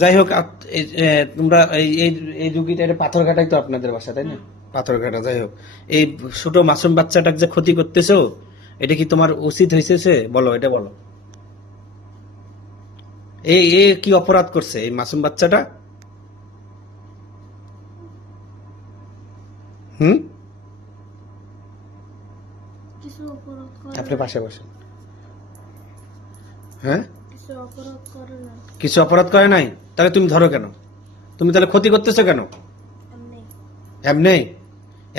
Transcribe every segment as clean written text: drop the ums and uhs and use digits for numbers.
যাই হোক তোমরা এই এই রুগীটা এটা পাথরঘাটাই তো আপনাদের বাসা, তাই না? পাথরঘাটা। যাই হোক, এই ছোট মাসুম বাচ্চাটাকে যে ক্ষতি করতেছো, এটা কি তোমার উচিত হয়েছে? বলো, এটা বলো। এই এ কি অপরাধ করছে এই মাসুম বাচ্চাটা? হুম, কিছু অপরাধ করে আপনি পাশে বসেন। হ্যাঁ, কিছু অপরাধ করে না। কিছু অপরাধ করে নাই, তাহলে তুমি ধরো কেন? তুমি তাহলে ক্ষতি করতেছো কেন? এমনি এমনি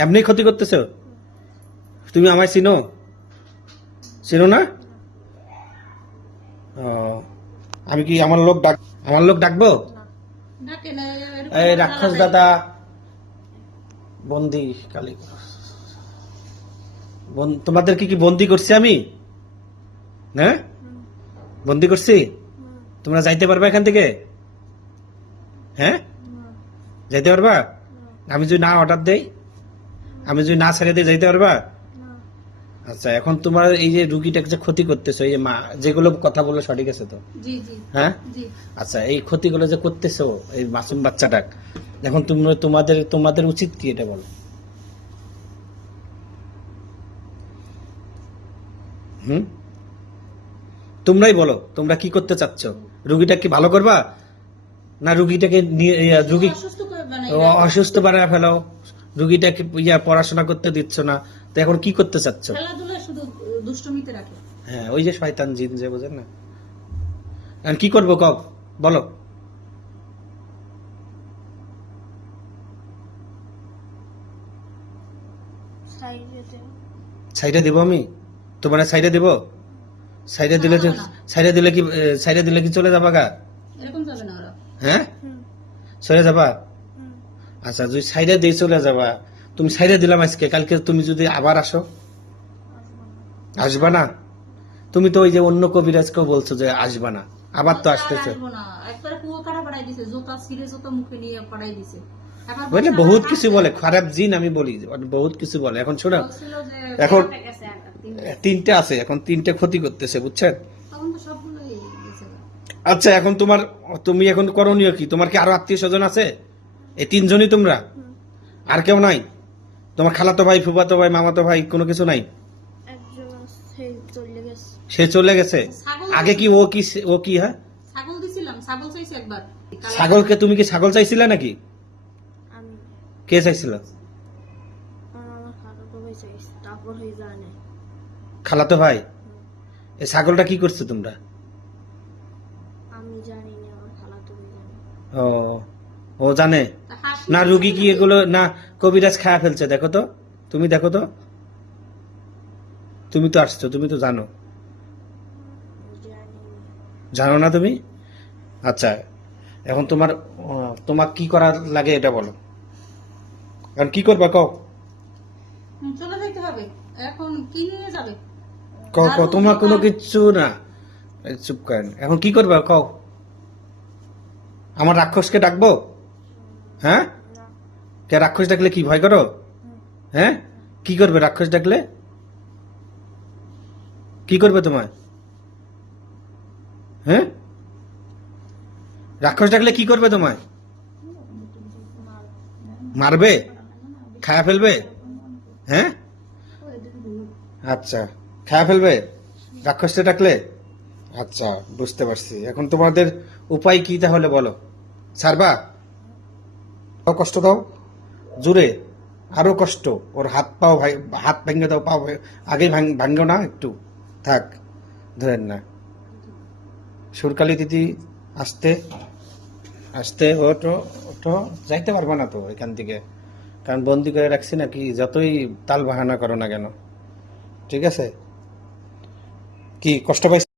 এমনি ক্ষতি করতেছো? তুমি আমায় চিনো? চিনো না? ও, আমি কি আমার লোক ডাকবো? না এই রাক্ষস দাদা, বন্দি কালী, তোমাদেরকে কি বন্দি করছি আমি? হ্যাঁ, বন্দি করছি? তোমরা যাইতে পারবা এখান থেকে? হ্যাঁ, যাইতে পারবা? আমি যদি না অর্ডার দেই, আমি যদি না ছেড়ে দিই, যাইতে পারবা? আচ্ছা, এখন তোমার এই যে রুগীটাকে যে ক্ষতি করতেছো, এই যে মা যেগুলো কথা বললো সঠিক আছে তো? জি জি হ্যাঁ, জি। আচ্ছা, এই ক্ষতিগুলো যে করতেছো এই মাসুম বাচ্চাটা, এখন তোমাদের তোমাদের উচিত কি এটা বলো? হুম, তোমরাই বলো, তোমরা কি করতে চাচ্ছ? রুগীটা কি ভালো করবা, না রুগীটাকে রুগী অসুস্থ করে বানাই অসুস্থ বানায় ফেলো? রুগীটাকে পড়াশোনা করতে দিচ্ছ না, তো এখন কি করতে চাচ্ছ? খেলাধুলা শুধু দুষ্টমিতে রাখে। হ্যাঁ, ওই যে শয়তান জিন যে, বোঝেন না? এখন কি করবো কও, বলো। সাইডেতে সাইডে দিব আমি? তোমার সাইডে দিব? সাইডে দিলে না, না। সাইডে দিলে কি চলে যাবা গা? এরকম যাবে না ওরা। হ্যাঁ, চলে যাবা? আচ্ছা, যদি সাইডে দিয়ে চলে যাবা, তুমি সাইডে দিলাম আজকে, কালকে তুমি যদি আবার আসো, আসবা না? তুমি তো ওই যে অন্য কবিরাজকেও বলছো যে আসবা না, আবার তো আসতেছে। আসবো না, একবারে কুয়ো কাটা পাঠাই দিছে, জোতা ছিঁড়ে জোতা মুখে নিয়ে পাঠাই দিছে। এখন বুঝলে, বলছে বহুত আমার কিছু কাছে বলে, খারাপ জিন আমি বলি, বহুত কিছু বলে। এখন শোনো, বলছিল যে এখন বেড়াতে গেছে তিনটে আছে, এখন তিনটে ক্ষতি করতেছে, বুঝছেন? তখন তো সবগুলোই গেছে। আচ্ছা, এখন তুমি এখন করণীয় কি? তোমার কি আরো আত্মীয় স্বজন আছে? এই তিনজনই তোমরা? আর কেউ নাই? তোমার খালাতো ভাই, ফুফাতো ভাই, মামাতো ভাই কোনো কিছু নাই? একজন সেই চলে গেছে। সে চলে গেছে। ছাগল আগে কি ও কি হ্যাঁ, ছাগল দিছিলাম, ছাগল চাইছে একবার। ছাগলকে তুমি কি ছাগল চাইছিলে নাকি? আমি কে চাইছিল? আমার খালাতো ভাই চাইছে, তারপর হয়ে যায় না। খালাতো ভাই? এই ছাগলটা কি করছো তোমরা? আমি জানি না, আমার খালাতো ভাই জানে। ও, ও জানে না? রুগী কি এগুলো না কবিরাজ খায়া ফেলছে? দেখো তো, তুমি দেখো তো, তুমি তো আসছো, তুমি তো জানো। জানো না তুমি? আচ্ছা, এখন তোমার কি করা লাগে এটা বলো। এখন কি করবা কও? চলে যাইতে হবে। এখন কি নিয়ে যাবে? কও, তোমার কোনো কিচ্ছু না। এই চুপ করেন, এখন কি করবা কও? আমার রাক্ষসকে ডাকবো? হ্যাঁ, কে রাক্ষস ডাকলে কি ভয় করো? হ্যাঁ, কি করবে রাক্ষস ডাকলে? কি করবে তোমায়? হ্যাঁ, রাক্ষস ডাকলে কি করবে তোমায়? মারবে? খায়া ফেলবে? হ্যাঁ, আচ্ছা, খায়া ফেলবে রাক্ষসটা ডাকলে? আচ্ছা, বুঝতে পারছি। এখন তোমাদের উপায় কি তাহলে বলো? ছাড়বা? কষ্ট দাও জোরে, আরো কষ্ট। ওর হাত পাও হাত ভেঙে দাও, পাও আগে ভাঙ্গো না একটু, থাক, ধরেন না। সুরকালি দিদি, আস্তে আস্তে, ওটো ওটো, যাইতে পারবে না তো এখান থেকে, কারণ বন্দি করে রাখছি নাকি, যতই তাল বাহানা করো না কেন। ঠিক আছে? কি কষ্ট পাইছ?